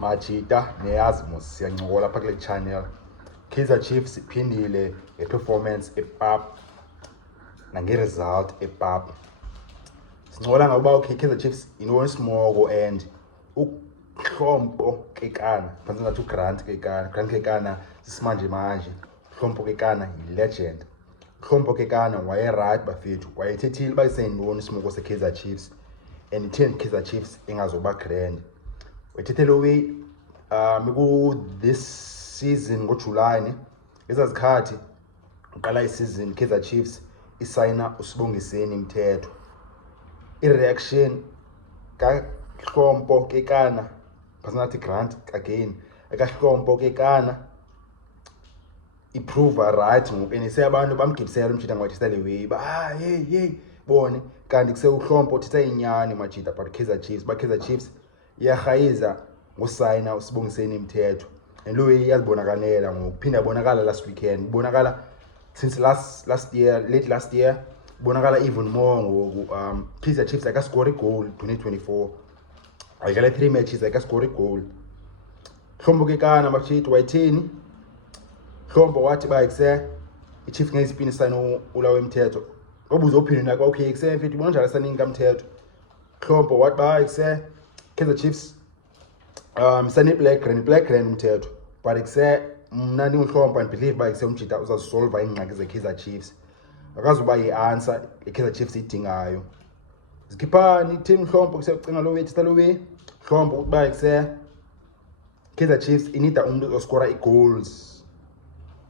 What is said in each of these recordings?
Machita neyazimus siyancokola apha kule channel. Kaizer Chiefs iphindile ngeperformance epap nangeresult epap. Sincokola ngokuba Kaizer Chiefs inone smoko and Hlompho Kekana phantsi ngathi uGrant Kekana sisimanje manje. Hlompho Kekana yi-legend. Hlompho Kekana waye-right bafethu, wayethethile uba iseyintoni ismoko se-Kaizer Chiefs and itheni Kaizer Chiefs ingazoba grand. Wayethethele away this season ngoJuly ne ezazikhathi uqala isizini Kaizer Chiefs isayina uSibongiseni Mthethwa. I-reaction kaHlompho Kekana personality grant again kaHlompho Kekana iprove right ngoku enise abantu bamgibisela umtshita ngwathisa way ba hey bone kanti kuse uHlompho uthetha inyani majita but Kaizer Chiefs iyarhayiza ngosayina uSibongiseni Mthethwa and lo iyazibonakalela ngokuphinda bonakala last weekend bonakala since last year late last year bonakala even more ngoku Kaizer Chiefs akascore goal 2024 ayidlala 3 matches akascore goal. Hlompho Kekana machita wayithini Hlompho wathi ba ikuse iChiefs ngezipini sayina ulawe Mthethwa ngoba uzophinde nakho okay ikuse mfethu bona njalo saningi kaMthethwa. Hlompho wathi ba ikuse Kaizer Chiefs sane black grand Mthethwa but ikuse mna ninguHlompho and believe ba ikuse umjita uzasolve ingxaki zeKaizer Chiefs akazuba yi-answer iKaizer Chiefs idingayo. Zikhiphani team Hlompho kusecinga lo wethu lo we Hlompho ukuba ikuse Kaizer Chiefs inida umuntu oscora i-goals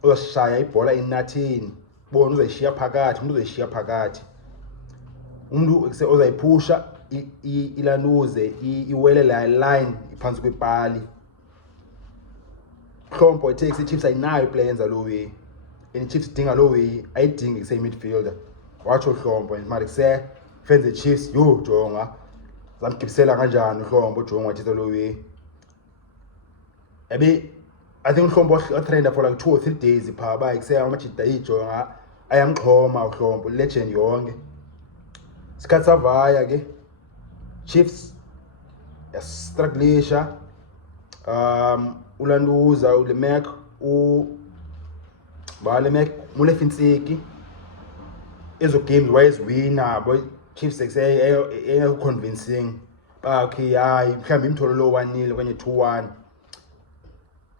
uzashaya ibhola inathini bona uzayishiya phakathi umuntu uzayishiya phakathi umuntu ikuse ozayiphusha ilanuze iwele la line iphansi kwepali. Hlompho itakes iChiefs ayinayo play yenza lo way and iChiefs idinga lo way ayidingi kuse midfielder watsho Hlompho and mali kuse fans iChiefs yo jonga zamgibisela kanjani uHlompho jonga wathi lo way I think Hlompho trained for like 2 or 3 days pha ba ikuse amajita ijonga ayamxhoma uHlompho legend yonke sikhathi savaya ke Chiefs yastrugglisha ulanduza ulemek lemek mulefinsiki ezo games wayezwina boy Chiefs ekuse convincing ba okay hayi mhlawumbe imtholo lo 1-0 kanye 2-1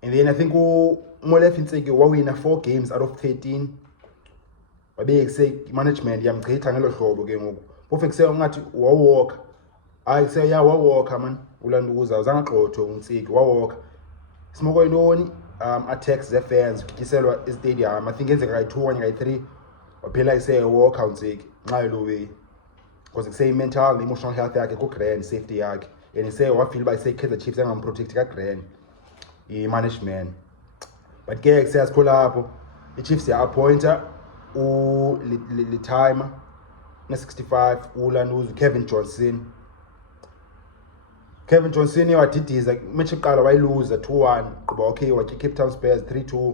and then I think uMolefinsiki wawina 4 games out of 13 wabekuse management yamchitha ngelo hlobo ke ngoku phofu kuse ungathi wawalk hayi kuse wawalk man ulanduza uzangaxotho uNtsiki wawalk simoko yintoni attacks the fans kiselwa stadium I think enzeka kayi 2 kanye kayi 3 waphela ise walk uNtsiki nxa lo way because kuse mental emotional health yakhe ku grand safety yakhe and ise wafeel ba ise Kaizer Chiefs engamprotect ka grand i-management but ke kuseyasikho lapho iChiefs ya-appointa timer ne-65 ulanduza Cavin Johnson wadidiza match iqala wayiluza 2-1 qoba okay wathi Cape Town Spurs 3-2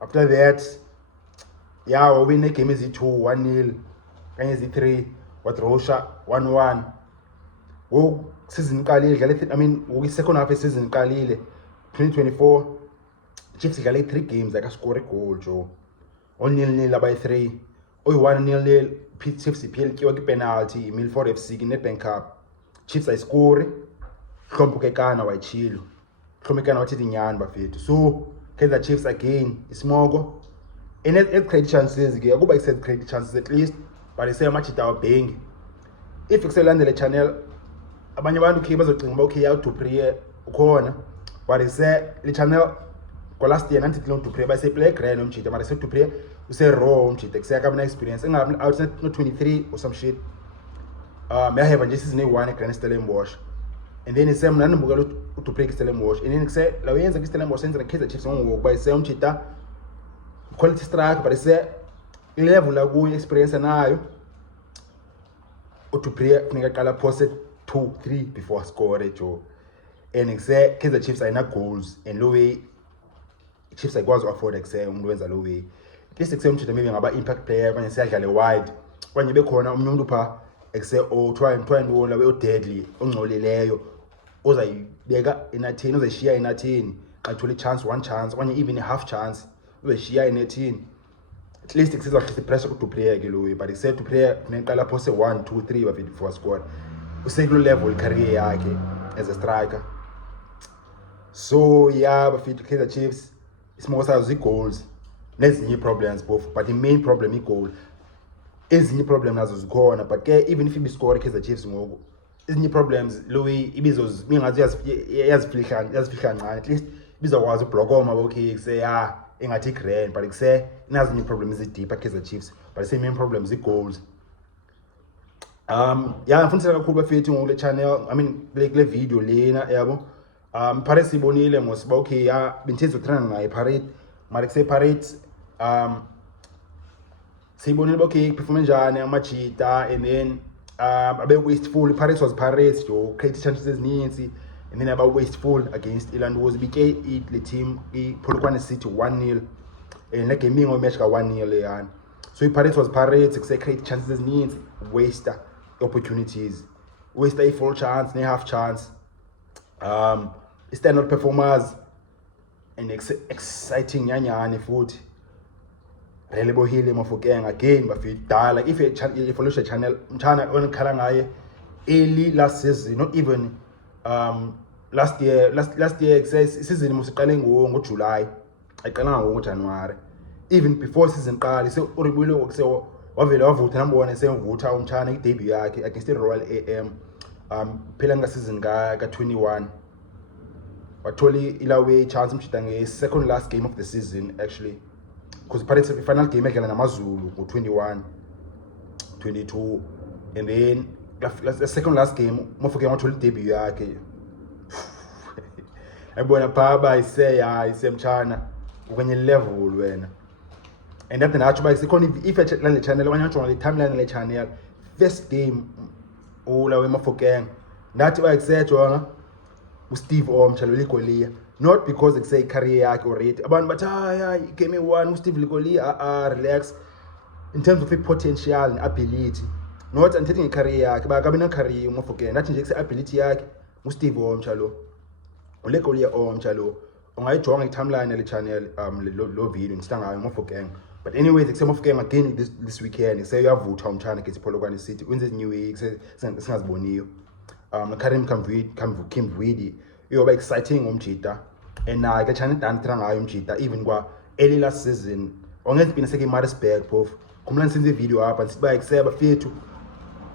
after that wawina game ezi-2 1-0 kanye ezi-3 wadrosha 1-1 wo season iqalile dlala second half season iqalile 2024 Chiefs idlale 3 games akascore goal jo on-0-0 abayi-3 oyi-1-0 Chiefs iphelikiwe kwi-penalty Milford FC kwi-Nedbank Cup Chiefs ayiscore Hlompho Kekana wayichilo Hlompho Kekana wathi inyani bafethu so Kaizer Chiefs again ismoko credit chances ke akuba i-set credit chances at least but isaya machita wabhengi if kuselandele channel abanye abantu ke bazocinga uba okay uDupree ukhona but le channel last year nanti lo Dupree base play grand umjita mara se Dupree use raw umjita kuseka mina experience engabi out no 23 or some shit may have nje season 1 grand Stellenbosch and then ise mna ndibukela uDupree Stellenbosch and then kuse la uyenza ku Stellenbosch senza Kaizer Chiefs ngokuba ise umjita quality strike but ise level la ku experience nayo uDupree kunika qala post 2-3 before score jo and kuse Kaizer Chiefs ayina goals and lo way Chiefs ayikwazi afford kuse umuntu wenza lo way kise kuse umjita maybe ngaba impact player kanye siyadlala wide kanye bekhona umuntu pha ekuse try and wona we deadly ongcolileyo uzayibeka enathini, uzayishiya enathini xa ithola i-chance, one chance okanye even a-half chance uzayishiya enathini. At least kusizohlisa ipressure kuDuplay ke loyo, but ise Duplay neqala phose 1 2 3 bafika before score usekulo level career yakhe as a striker. So yeah, bafika Kaizer Chiefs isimo sazo i-goals nezinye problems both, but the main problem i-goal. Ezinye problem nazo zikhona, but ke even if ibiscore Kaizer Chiefs ngoku ezinye problems Louis ibizo mingathi yazifihla ncane, at least bizokwazi ublockoma okay say engathi grand, but kuse inazinye problems deeper Kaizer Chiefs, but the main problems i-goals. Yeah, ngifundisa kakhulu bafethu ngole channel, I mean le video lena yabo. Parade sibonile ngosiba okay benthizo train ngayi Parade, mara kuse Parade sibonile okay perform njani amajita, and then abe wasteful. Parade was Parade yo create chances ezininzi, and then about wasteful against Iland was BK the team iPolokwane City 1-0 and like gaming or match ka 1-0 yani. So Parade was Parade kuse create chances ezininzi, waste opportunities, waste a full chance, ne half chance. Standard performers and exciting nyanyani futhi really bohile mafokeng again bafit dala. If you follow the channel mchana onikhala ngaye early last season, not even last year season musiqale ngoJuly ayiqala ngoJanuary, even before season qala se uribule ngokuse wavela wavutha number 1 esevutha umchana i-debut yakhe against the Royal AM phela nga season ka 21 watholi ilawe chance mshita second last game of the season actually, because Parade final game edlala namaZulu ngo 21-22, and then the second last game mofike watholi debut yakhe ayibona phaba ise mchana kwenye level wena. And that nacho ba isikhona if le channel wanya jonga le timeline le channel first game ulawe mafokeng nathi ba isejonga uSteve Omchalo Likolia, not because it's say career yakhe already abantu bathi game 1 uSteve Likolia relax in terms of potential and ability, not until in career yakhe ba kabe na career mafokeng nathi nje kuse ability yakhe uSteve Omchalo Likolia Omchalo ungayijonga i-timeline le channel lo video ngistangayo mafokeng. But anyways exam of game again this weekend say uyavutha umchana against Polokwane City wenze new week singaziboniyo Karim Kimvidi iyoba exciting umjita, and ke channel dantra ngayo umjita even kwa early last season ongezibina seke Maritzburg phofu khumlani senze video apha siba ekseba fethu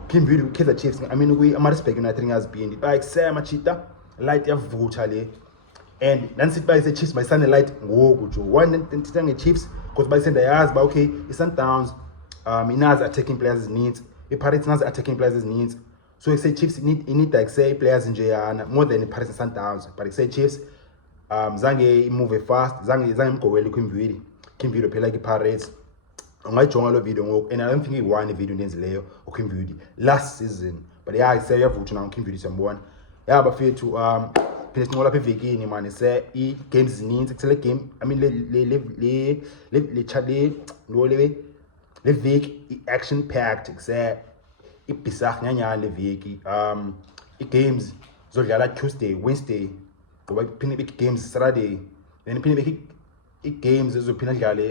Kimvidi Kaizer Chiefs, I mean kwi Maritzburg United ngazibindi ba eksema chita light yavutha le, and then sit by the Chiefs by Sunday light ngoku jo one nge Chiefs because by Sunday yazi ba okay i-Sundowns inazi attacking players needs, i-Pirates nazi attacking players needs, so say Chiefs need like say players nje yana more than i-Pirates and Sundowns, but say Chiefs zange move fast, zange mgowele Kimvidi phela i-Pirates ungayijonga lo video ngoku, and I don't think i-one video nenzileyo uKimvidi last season, but yeah say yavutha na uKimvidi siyambona yeah bafethu phela sinqola apha evekini man se i-games zininzi kuthe le game, I mean le veki i-action packed kuse ibhisarh nyanyana le veki. I-games zodlala Tuesday, Wednesday, ngoba iphinde beki games Saturday, then iphinde beki i-games ezophinde dlale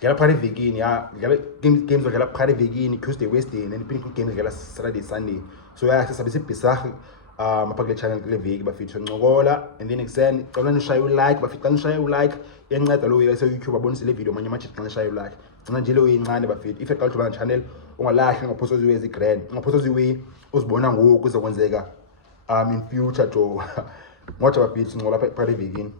dlala phakathi evekini dlala games zodlala phakathi evekini Tuesday, Wednesday, then iphinde games dlala Saturday, Sunday. So sabe sibhisarh apha kule channel kule veki bafithu ncokola, and then ekuseni cela nishaye u-like bafithu xa nishaye u-like iyanceda lo YouTube abonise le video manje amajita xa nishaye u-like cina nje lo yincane bafithu. If eqala ukuba channel ungalahli ngaphosa ziwe ezi-grand ngaphosa ziwe uzibona ngoku kuzokwenzeka in future jo ngoja bafithu ncokola phakathi evekini.